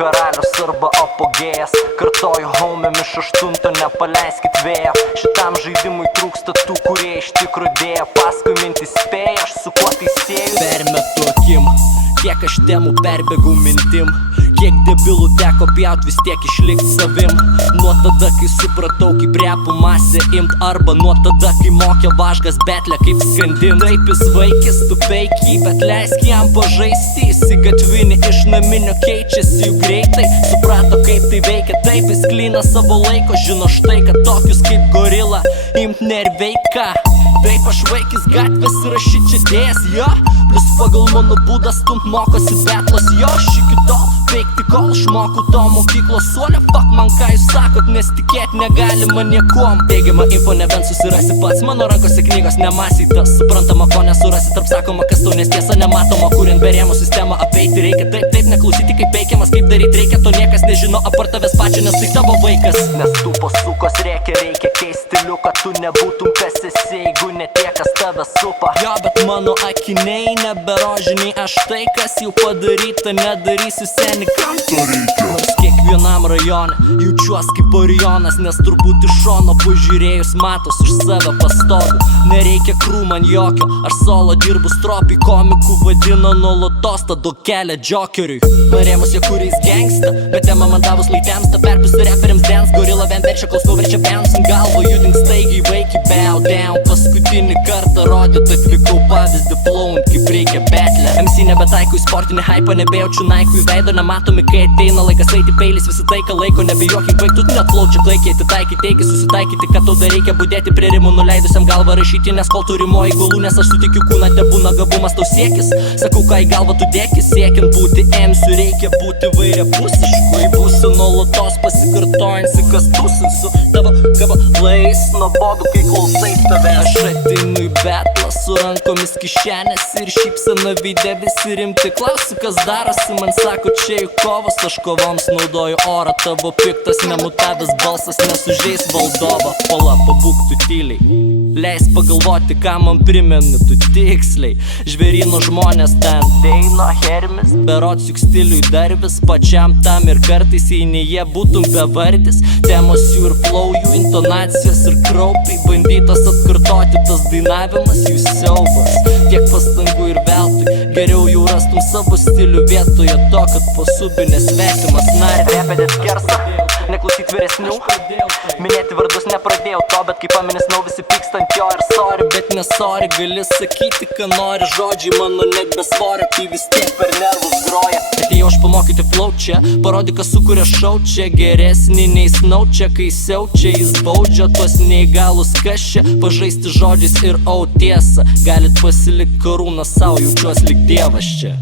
karalius arba apogėjas. Kartoju homėm iš 8, nepaleiskit vėjo. Šitam žaidimui trūksta tų, kurie iš tikro dėjo. Paskui mintis spėja, aš su kuo tai sieju. Permetu akim, kiek aš temų perbėgau mintim. Kiek debilų teko pjaut, vis tiek išlikt savim. Nuo tada, kai supratau, kaip repų masė imt. Arba nuo tada, kai mokė važgas betlę kaip skandint. Taip jis vaikis, tu feiky, bet leisk jam pažaisti. Į gatvinį iš naminio keičiasi jų greitai. Suprato, kaip tai veikia, taip jis klina savo laiko. Žino štai, kad tokius kaip gorila imt nerveika. Taip aš vaikis gatvės ir aš čia dėjęs, jo. Plius pagal mano būdą stumt mokosi betlas, jo. Iki tol veikti, kol išmokau to mokyklos suolio. Fuck man ką jūs sakot, nes tikėt negalima niekuom. Teigiama info nebent susirasi pats, mano rankose knygos nemasytas. Suprantama, ko nesurasi, tarp sakoma, kas tau, nes tiesa nematoma. Kuriant be rėmų sistemą apeiti reikia. Taip, taip, neklausyti kaip veikiamas, kaip daryt reikia. To niekas nežino apart tavęs pačio, nes tai tavo vaikas. Nes tų pasukos reikia keisti liuką. Tu nebūtum kas esi, jeigu ne tie, kas tave supa. Jo, bet mano akiniai neberožiniai. Aš tai, kas jau padaryta, nedarysiu seni. Kam to reikia? Nors kiekvienam rajone jaučiuos kaip Orionas, nes turbūt iš šono pažiūrėjus matos už save pastoviu. Nereikia krū man jokio, aš solo dirbu stropiai. Komikų vadina nuolatos, tada kelia džokeriui. Marėmus jie kuriais gangsta, bet tema man davus laitemsta. Perpusų reperiams dance, gorila vien verčia, klausau verčia bouncing galvo. Judink staigiai, vaikį bow down. Paskutinį kartą rodyt, atlikau pavyzdį flowant kaip reikia betlę. MC nebetaikau į sportinį hypą, nebejaučiu naikų į veido. Nematomi, kai ateina laikas eiti peilis, visi taiką laiko. Nebejuokim, vaik, tu net plaučia klaikiai. Atitaikai, teigi, susitaikyti, kad tau dar reikia budėti prie rimų, nuleidusiam galvą rašyti. Nes kol tu rimuoji galų, nes aš sutikiu kūną, tebūna gabumas tau siekis. Sakau, ką į galvą tu dėkis, siekiant būti MC reikia būti vairiapusišku. Jei būsi nuolatos pasikartojansi, kas tūsin su tavo gabalais. Nuobodu, kai klausai tave. Aš ateinu į betlą su rankomis kišenės ir šypsena veide. Visi rimti klausiu, kas darosi. Man sako, čia jų kovos, aš kovoms naudoju orą. Tavo piktas nemutavęs balsas nesužeis valdovą. Pala, pabūk tu tyliai, leis pagalvoti, ką man primeni tu tiksliai. Žvėryno žmonės ten Deino Hermis, berods juk stiliui dar vis pačiam tam. Ir kartais jei ne jie būtum bevardis. Temos jų ir flow, jų intonacijos ir kraupiai bandytas atkartoti tas dainavimas jų siaubas. Tiek pastangų ir veltui, geriau jau rastum savo stilių vietoje to, kad pasubinė svetimas narė. repedės kersą, neklausyt vyresnių. Minėti vardus nepradėjau to, bet kai paminis nau visi pykstant jo ir sorry. Bet nesorry, gali sakyti, ką nori. Žodžiai mano net be svorio, kai vis tiek Per nervus groja. atėjau aš pamokyti flow čia. Parodyk, kas sukuria šau čia. Geresnį nei snau čia, kai siaučia jis baudžia tuos neįgalus, kas čia. Pažaisti žodžiais ir tiesa. Galit pasilik karūną savo, jaučiuos lyg dievas čia.